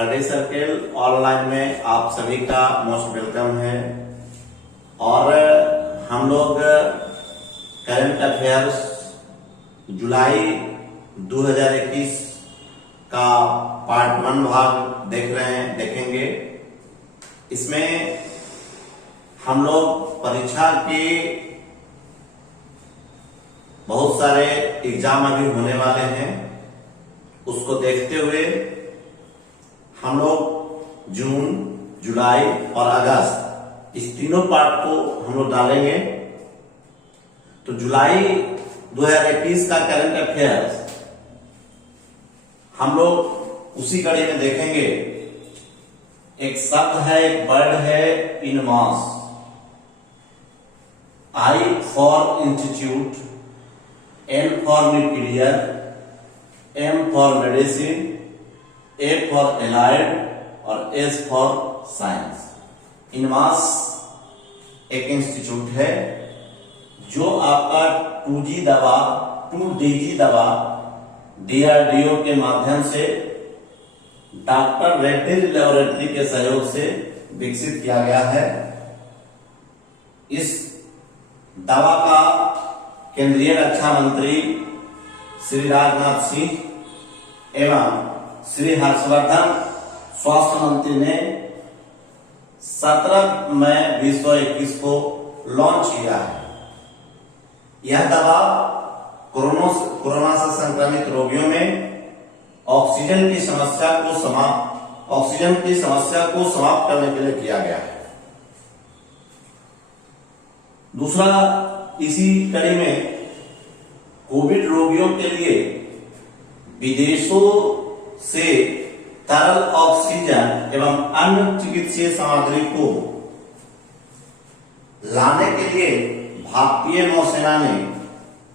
Study circle online में आप सभी का मोस्ट वेलकम है। और हम लोग करंट अफेयर्स जुलाई 2021 का पार्ट 1 भाग देखेंगे। इसमें हम लोग परीक्षा के बहुत सारे एग्जाम अभी होने वाले हैं, उसको देखते हुए हम लोग जून, जुलाई और अगस्त इस तीनों पार्ट को हम लोग डालेंगे। तो जुलाई 2021 का करंट अफेयर्स हम लोग उसी कड़ी में देखेंगे। एक शब्द है, एक वर्ड है, INMAS. I for institute, N for nuclear, M for medicine, A for allied और एस फॉर साइंस। इनमास एक इंस्टीट्यूट है जो आपका 2G दवा, 2DG दवा DRDO के माध्यम से डॉक्टर रेड्डीज लेबोरेटरी के सहयोग से विकसित किया गया है। इस दवा का केंद्रीय रक्षा मंत्री श्री राजनाथ सिंह एवं श्री हर्षवर्धन स्वास्थ्य मंत्री ने 17 मई 2021 को लॉन्च किया है। यह दवा कोरोना से संक्रमित रोगियों में ऑक्सीजन की समस्या को समाप्त करने के लिए किया गया है। दूसरा, इसी कड़ी में कोविड रोगियों के लिए विदेशों से तरल ऑक्सीजन एवं अन्य चिकित्सीय सामग्री को लाने के लिए भारतीय नौसेना ने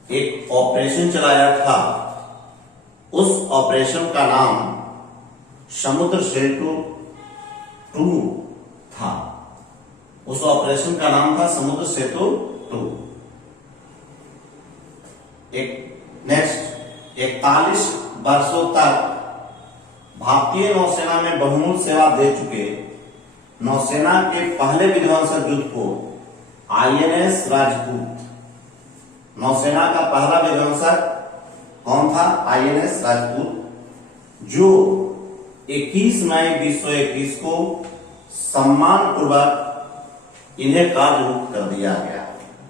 एक ऑपरेशन चलाया था। उस ऑपरेशन का नाम समुद्र सेतु 2 था। उस ऑपरेशन का नाम था समुद्र सेतु 2। नेक्स्ट, 41 वर्षों तक भारतीय नौसेना में बहुमूल्य सेवा दे चुके नौसेना के पहले विध्वंसक युद्ध को INS राजपूत, नौसेना का पहला विध्वंसक कौन था? INS राजपूत, जो 21 मई 2021 को सम्मान पूर्वक इन्हें कार्यमुक्त कर दिया गया,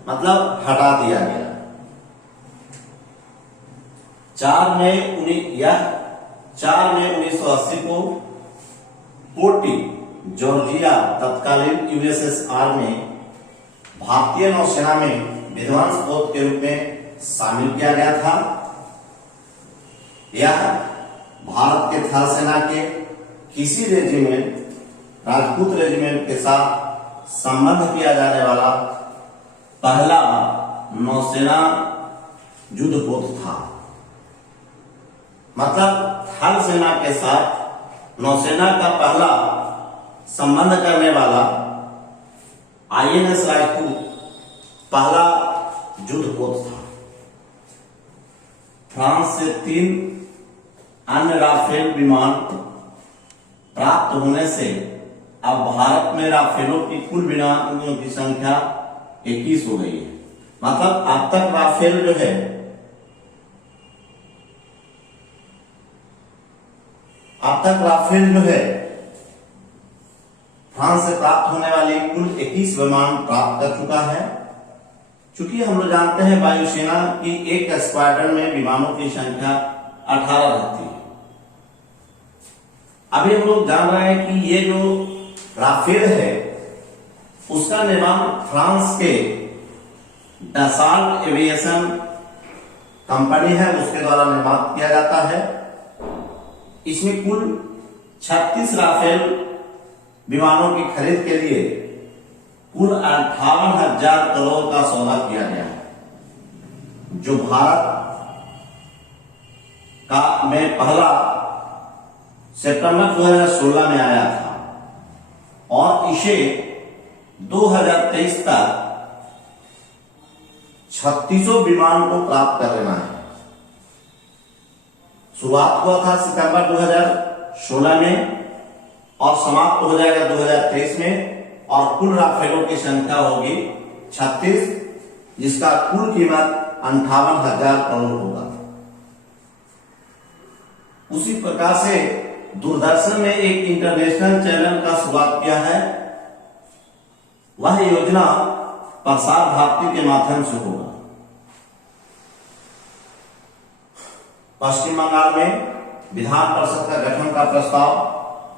मतलब हटा दिया गया। 4 मई 1980 को पोर्टी जॉर्जिया तत्कालीन USSR में भारतीय नौसेना में विध्वंस पोत के रूप में शामिल किया गया था। यह भारत के थल सेना के किसी रेजिमेंट, राजपूत रेजिमेंट के साथ संबंध किया जाने वाला पहला नौसेना युद्धपोत था। मतलब थल सेना के साथ नौसेना का पहला संबंध करने वाला INS राजपूत पहला युद्धपोत था। फ्रांस से 3 अन्य राफेल विमान प्राप्त होने से अब भारत में राफेलों की कुल विमानों की संख्या 21 हो गई है। मतलब अब तक राफेल जो है फ्रांस से प्राप्त होने वाली कुल 21 विमान प्राप्त कर चुका है। चूंकि हम लोग जानते हैं वायुसेना की एक स्क्वाड्रन में विमानों की संख्या 18 रहती है। अभी हम लोग जान रहे हैं कि ये जो राफेल है उसका निर्माण फ्रांस के डसाल्ट एविएशन कंपनी है, उसके द्वारा निर्माण किया जाता है। इसमें कुल 36 राफेल विमानों की खरीद के लिए कुल 58,000 करोड़ का सौदा किया गया है, जो भारत का में पहला सितंबर 2016 में आया था और इसे 2023 तक 3600 विमान को प्राप्त कर लेना है। शुरुआत हुआ था सितंबर 2016 में और समाप्त हो जाएगा 2023 में, और कुल राफेलों की संख्या होगी 36, जिसका कुल कीमत 58,000 करोड़ होगा। उसी प्रकार से दूरदर्शन ने एक इंटरनेशनल चैनल का शुरुआत किया है। वह योजना प्रसार भारती के माध्यम से होगा। पश्चिम बंगाल में विधान परिषद का गठन का प्रस्ताव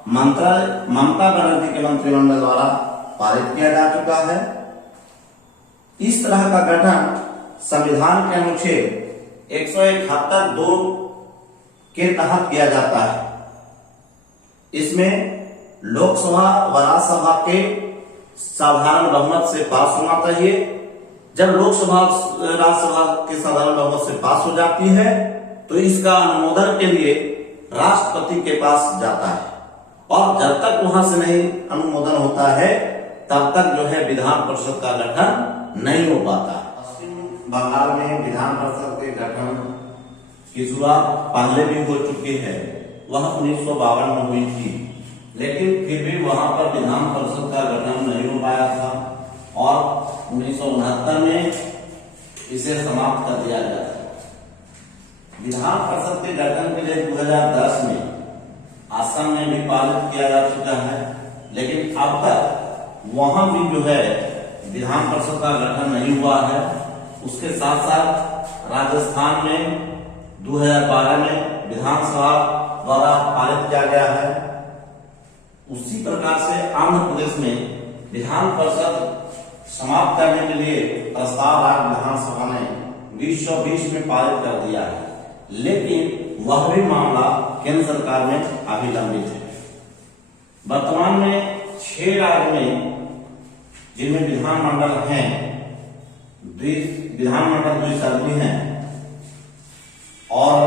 ममता बनर्जी के मंत्रिमंडल द्वारा पारित किया जा चुका है। इस तरह का गठन संविधान के अनुच्छेद 171(2) के तहत किया जाता है। इसमें लोकसभा व राज्यसभा के साधारण बहुमत से पास होना चाहिए। जब लोकसभा राज्यसभा के साधारण बहुमत से पास हो जाती है तो इसका अनुमोदन के लिए राष्ट्रपति के पास जाता है, और जब तक वहां से नहीं अनुमोदन होता है तब तक जो है विधान परिषद का गठन नहीं हो पाता। पश्चिम बंगाल में विधान परिषद के गठन की शुरुआत पहले भी हो चुकी है। वह 1952 में हुई थी, लेकिन फिर भी वहां पर विधान परिषद का गठन नहीं हो पाया था, और 1969 में इसे समाप्त कर दिया गया था। विधान परिषद के गठन के लिए 2010 में असम में भी पारित किया जा चुका है, लेकिन अब तक वहां भी जो है विधान परिषद का गठन नहीं हुआ है। उसके साथ साथ राजस्थान में 2012 में विधानसभा द्वारा पारित किया गया है। उसी प्रकार से आंध्र प्रदेश में विधान परिषद समाप्त करने के लिए प्रस्ताव राज्य विधानसभा ने 2020 में पारित कर दिया है, लेकिन वह भी मामला केंद्र सरकार में अभी लंबित है। वर्तमान में 6 राज्य में जिनमें विधानमंडल हैं, विधानमंडल द्विसदनीय हैं, और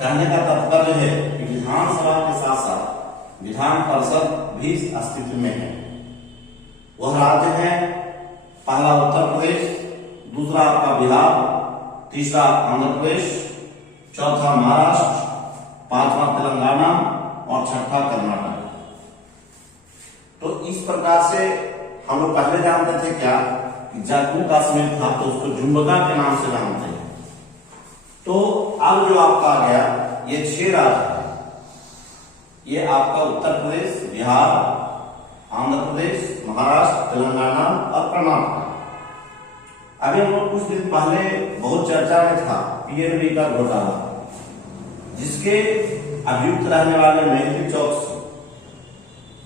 कहने का तात्पर्य है कि विधानसभा के साथ साथ विधान परिषद भी अस्तित्व में है। वह राज्य है, पहला उत्तर प्रदेश, दूसरा आपका बिहार, तीसरा आंध्र प्रदेश, चौथा महाराष्ट्र, पांचवा तेलंगाना और छठा कर्नाटक। तो इस प्रकार से हम लोग पहले जानते थे क्या कि जम्मू कश्मीर था तो उसको जुम्बका के नाम से जानते हैं। तो अब जो आपका आ गया ये 6 राज्य है। ये आपका उत्तर प्रदेश, बिहार, आंध्र प्रदेश, महाराष्ट्र, तेलंगाना और कर्नाटक। अभी हम लोग कुछ दिन पहले बहुत चर्चा में था पीएनबी का घोटाला, जिसके अभियुक्त रहने वाले मेहुल चौकसी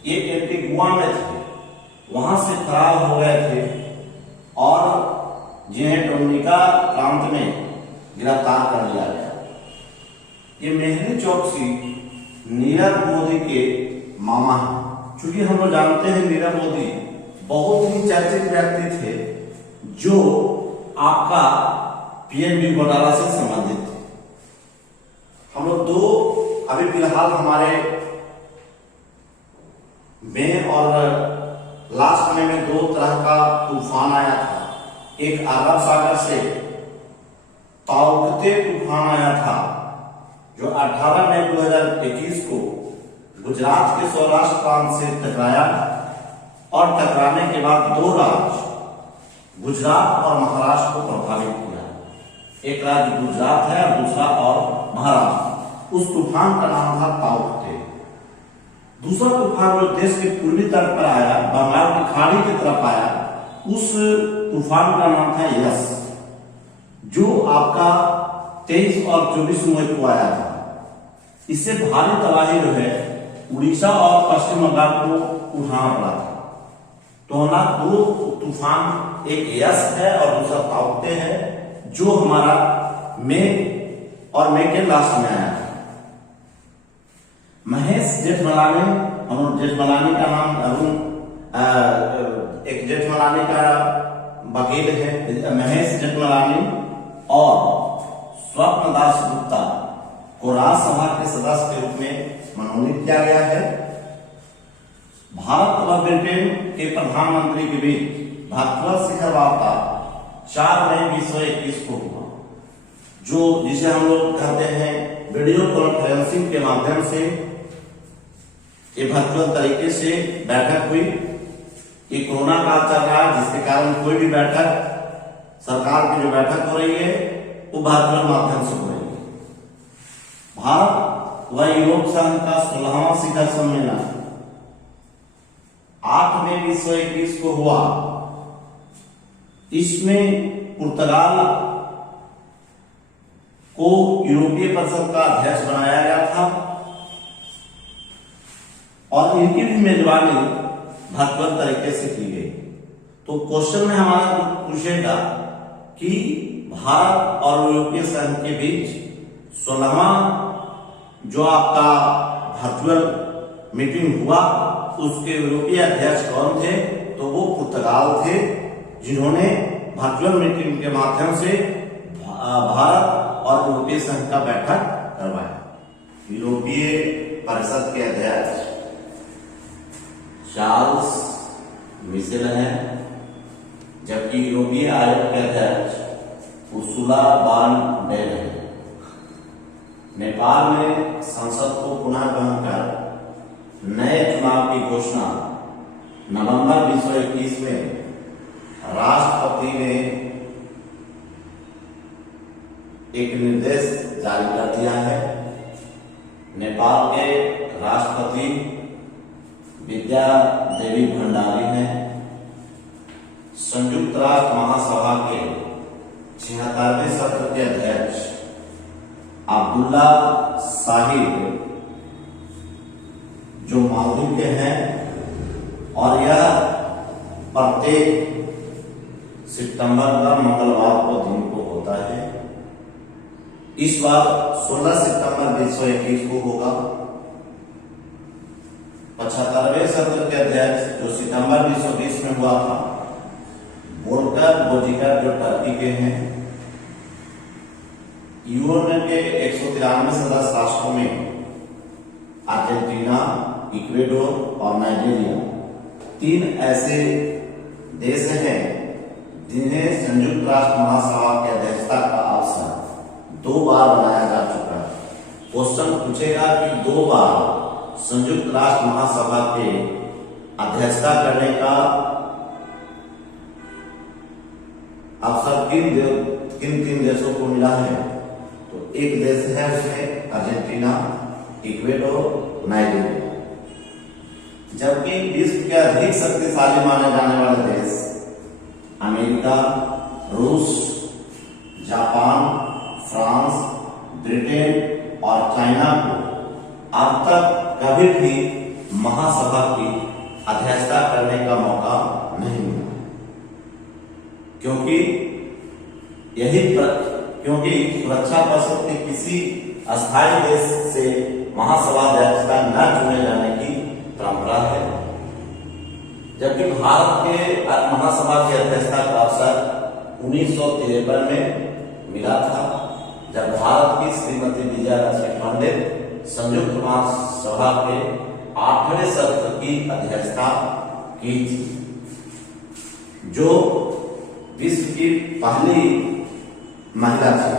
ये एंटीगुआ में थे, वहां से फरार हो गए थे और जिन्हें डोमिनिका प्रांत में गिरफ्तार कर लिया गया। ये मेहुल चौकसी नीरव मोदी के मामा हैं। चूंकि हम लोग जानते हैं नीरव मोदी बहुत ही चर्चित व्यक्ति थे जो आपका पीएनबी घोटाला से संबंधित थे। हम लोग अभी फिलहाल हमारे मई और लास्ट में 2 तरह का तूफान आया था। एक अरब सागर से ताउकते तूफान आया था जो 18 मई 2021 को गुजरात के सौराष्ट्र प्रांत से टकराया, और टकराने के बाद 2 राज्य गुजरात और महाराष्ट्र को प्रभावित किया। एक राज्य गुजरात है और दूसरा और महाराष्ट्र। उस तूफान का नाम था ताउकते। दूसरा तूफान जो देश के पूर्वी तट पर आया, बंगाल की खाड़ी की तरफ आया, उस तूफान का नाम था यस, जो आपका 23 और 24 मई को आया था। इससे भारी तबाही जो है उड़ीसा और पश्चिम बंगाल को उठाना पड़ा था। तो ना 2 तूफान, एक यस है और दूसरा ताउकते है, जो हमारा मई और मई के लास्ट में आया था। महेश जेठमलानी, हम जेठमलानी का नाम अरुण, एक जेठमलानी का वकील है महेश जेठमलानी, और स्वप्न दास गुप्ता को राज्यसभा के सदस्य के रूप में मनोनीत किया गया है। भारत और ब्रिटेन के प्रधानमंत्री के बीच वर्चुअल शिखर वार्ता 4 मई 2021 को हुआ, जो जिसे हम लोग कहते हैं वीडियो कॉन्फ्रेंसिंग के माध्यम से ये वर्चुअल तरीके से बैठक हुई। ये कोरोना काल चल रहा है, जिसके कारण कोई भी बैठक, सरकार की जो बैठक हो रही है वो वर्चुअल माध्यम से हो रही है। भारत व यूरोप संघ का 16वां शिखर सम्मेलन 8 मई 2021 को हुआ। इसमें पुर्तगाल को यूरोपीय परिषद का अध्यक्ष बनाया गया था और इनकी भी मेजबानी वर्चुअल तरीके से की गई। तो क्वेश्चन में हमारा पूछेगा कि भारत और यूरोपीय संघ के बीच 16वां जो आपका वर्चुअल मीटिंग हुआ, उसके यूरोपीय अध्यक्ष कौन थे? तो वो पुर्तगाल थे, जिन्होंने वर्चुअल मीटिंग के माध्यम से भारत और यूरोपीय संघ का बैठक करवाया। यूरोपीय परिषद के अध्यक्ष चार्ल्स मिशेल हैं, जबकि यूरोपीय आयोग के अध्यक्ष उर्सुला वॉन डेर हैं। नेपाल में संसद को पुनः गठन कर नए चुनाव की घोषणा नवंबर 2021 में राष्ट्रपति ने एक निर्देश जारी कर दिया है। नेपाल के राष्ट्रपति विद्या देवी भंडारी ने संयुक्त राष्ट्र महासभा के 76वें सत्र के अध्यक्ष अब्दुल्ला साहिब, जो मालदीव के हैं, और यह प्रत्येक सितंबर का मंगलवार को दिन को होता है। इस बार 16 सितंबर 2021 को होगा। 75वें सत्र के अध्यक्ष जो सितंबर 2020 में हुआ था, वोल्कर बोजिकर, जो टर्की के हैं। यूएन के 193 सदस्य राष्ट्रों में अर्जेंटीना, इक्वेडोर और नाइजीरिया 3 ऐसे देश हैं जिन्हें संयुक्त राष्ट्र महासभा की अध्यक्षता का अवसर 2 बार बनाया जा चुका है। क्वेश्चन पूछेगा कि 2 बार संयुक्त राष्ट्र महासभा के अध्यक्षता करने का अवसर किन 3 देशों को मिला है? तो एक देश है उसमें अर्जेंटीना, इक्वेडोर, नाइजीरिया। जबकि विश्व के अधिक शक्तिशाली माने जाने वाले देश अमेरिका, रूस, जापान, फ्रांस, ब्रिटेन और चाइना को अब तक कभी भी महासभा की अध्यक्षता करने का मौका नहीं मिला, क्योंकि सुरक्षा परिषद के किसी अस्थायी देश से महासभा अध्यक्षता न चुने जाने की परंपरा है। जबकि भारत के महासभा की अध्यक्षता का अवसर 1953 में मिला था, जब भारत की श्रीमती विजयालक्ष्मी पंडित संयुक्त महासभा के 8वें सत्र की अध्यक्षता की थी, जो विश्व की पहली महिला थी।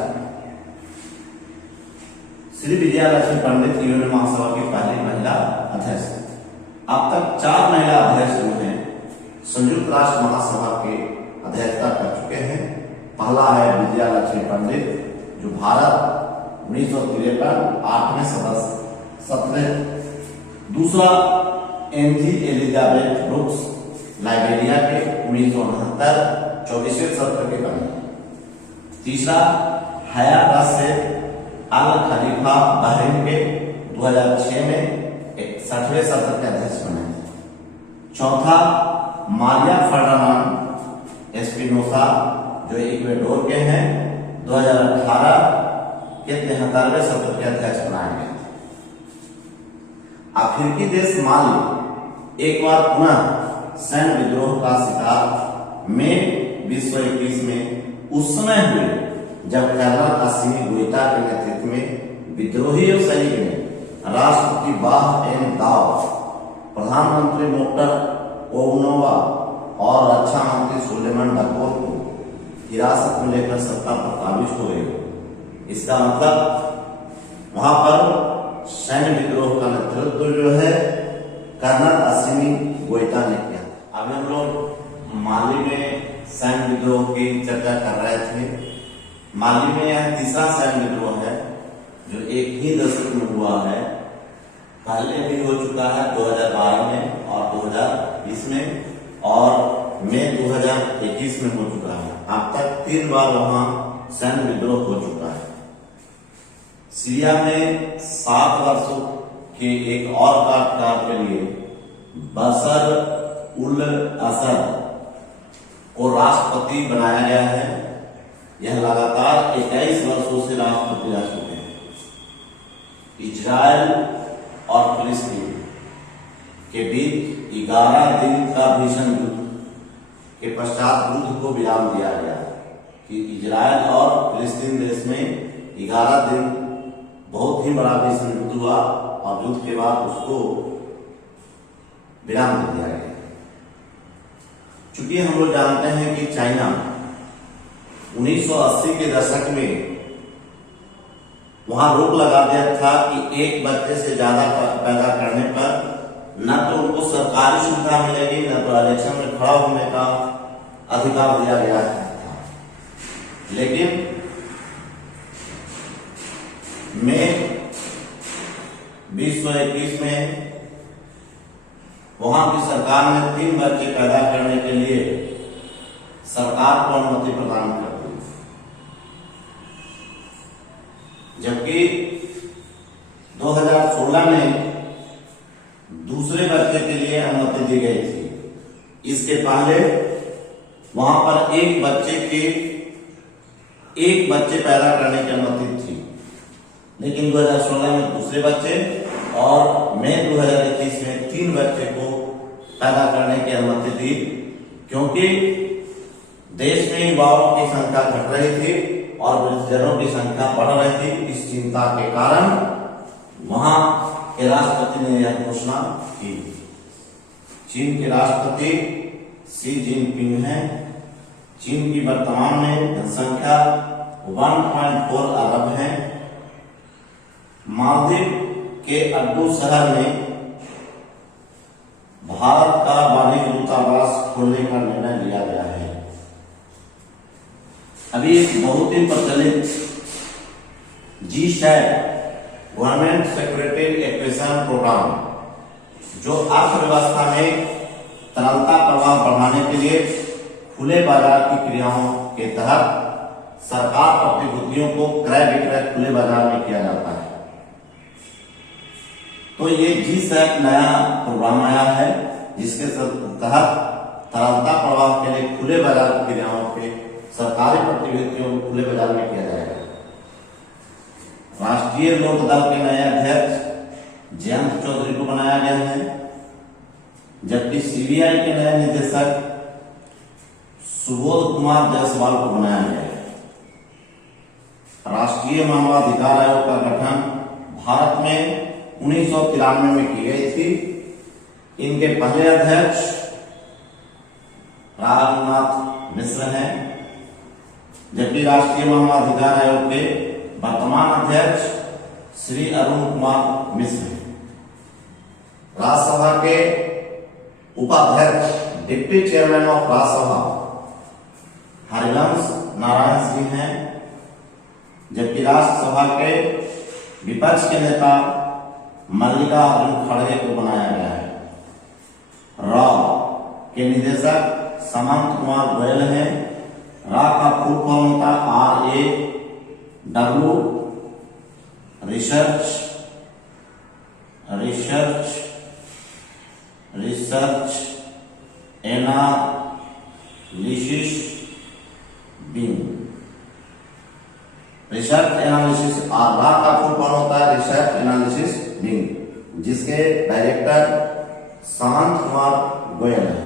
श्री विजयालक्ष्मी पंडित यूएन महासभा की पहली महिला अध्यक्ष। अब तक 4 महिला अध्यक्ष जो हैं संयुक्त राष्ट्र महासभा के अध्यक्षता कर चुके हैं। पहला है विजयालक्ष्मी पंडित, जो भारत 1953 8वें सदस्य। दूसरा एमजी एलिजाबेथ ब्रुक्स, लाइबेरिया के 1969 24वें सत्र के बने। तीसरा हयात राशिद अल खलीफा, बहरीन के 2006 में 61वें सत्र के अध्यक्ष बने। चौथा मारिया फर्नांड एस्पिनोसा, जो इक्वेडोर के हैं, 2018 के 73वें सत्र के अध्यक्ष बनाए गए। अफ्रीकी देश माली एक बार पुनः सैन्य विद्रोह का शिकार मई 2021 में उस समय हुए जब कर्नल असीमी गोइता के नेतृत्व में विद्रोही सैनिक ने राष्ट्रपति बाह एन दाव, प्रधानमंत्री मोक्टर ओबनोवा और रक्षा मंत्री सुलेमान डकोर को हिरासत में लेकर सत्ता पर काबिज हो गए। इसका मतलब वहां पर सैन्य विद्रोह का नेतृत्व जो है कर्नल असिमी गोइता ने किया। अभी हम लोग माली में सैन्य विद्रोह की चर्चा कर रहे थे। माली में यह तीसरा सैन्य विद्रोह है जो एक ही दशक में हुआ है। पहले भी हो चुका है 2012 में और 2020 में और मई 2021 में हो चुका है। अब तक 3 बार वहां सैन्य विद्रोह हो चुका है। सीरिया में 7 वर्षों के एक और कार्यकाल के लिए बशर उल असद को राष्ट्रपति बनाया गया है। यह लगातार 21 वर्षों से राष्ट्रपति रह चुके हैं। इजराइल और फिलिस्तीन के बीच 11 दिन का भीषण युद्ध के पश्चात युद्ध को विराम दिया गया कि इजराइल और फिलिस्तीन देश में 11 दिन बहुत ही बड़ा भीषण युद्ध हुआ और युद्ध के बाद उसको विराम दे दिया गया। चूंकि हम लोग जानते हैं कि चाइना 1980 के दशक में वहां रोक लगा दिया था कि एक बच्चे से ज्यादा पैदा करने पर न तो उनको सरकारी सुविधा मिलेगी न तो इलेक्शन में खड़ा होने का अधिकार दिया गया था। लेकिन मई 2021 में वहां की सरकार ने 3 बच्चे पैदा करने के लिए सरकार को अनुमति प्रदान कर दी, जबकि 2016 में दूसरे बच्चे के लिए अनुमति दी गई थी। इसके पहले वहां पर एक बच्चे पैदा करने की अनुमति थी, लेकिन 2016 में दूसरे बच्चे और मई 2021 में 3 बच्चे को पैदा करने की अनुमति दी, क्योंकि देश में युवाओं की संख्या घट रही थी और वृद्धजनों की संख्या बढ़ रही थी। इस चिंता के कारण वहां के राष्ट्रपति ने यह घोषणा की। चीन के राष्ट्रपति शी जिनपिंग हैं। चीन की वर्तमान में जनसंख्या 1.4 अरब है। मालदीव के अड्डू शहर में भारत का वाणिज्य दूतावास खोलने का निर्णय लिया गया है। अभी एक बहुत ही प्रचलित G-SAT government security acquisition programme, जो अर्थव्यवस्था में तरलता प्रवाह बढ़ाने के लिए खुले बाजार की क्रियाओं के तहत सरकार प्रतिभूतियों को क्रय विक्रय खुले बाजार में किया जाता है। तो ये G-SAT नया प्रोग्राम आया है, जिसके तहत तरलता प्रवाह के लिए खुले बाजार की क्रियाओं के सरकारी प्रतिभूतियों को खुले बाजार में किया जाएगा। राष्ट्रीय लोक दल के नए अध्यक्ष जयंत चौधरी को बनाया गया है, जबकि सीबीआई के नए निदेशक सुबोध कुमार जायसवाल को बनाया गया है। राष्ट्रीय मानवाधिकार आयोग का गठन भारत में 1993 में की गई थी। इनके पहले अध्यक्ष रामनाथ मिश्र हैं, जबकि राष्ट्रीय मानवाधिकार आयोग के वर्तमान अध्यक्ष श्री अरुण कुमार मिश्र हैं। राज्यसभा के उपाध्यक्ष deputy chairman of Rajya Sabha Harivansh Narayan Singh हैं, जबकि राज्यसभा के विपक्ष के नेता मल्लिकार्जुन खड़गे को बनाया गया है। रॉ के निदेशक समंत कुमार गोयल हैं। रॉ का फुल फॉर्म होता RAW research analysis wing. Research analysis और RAW का फुल फॉर्म होता है रिसर्च एनालिसिस विंग, जिसके डायरेक्टर समंत कुमार गोयल है।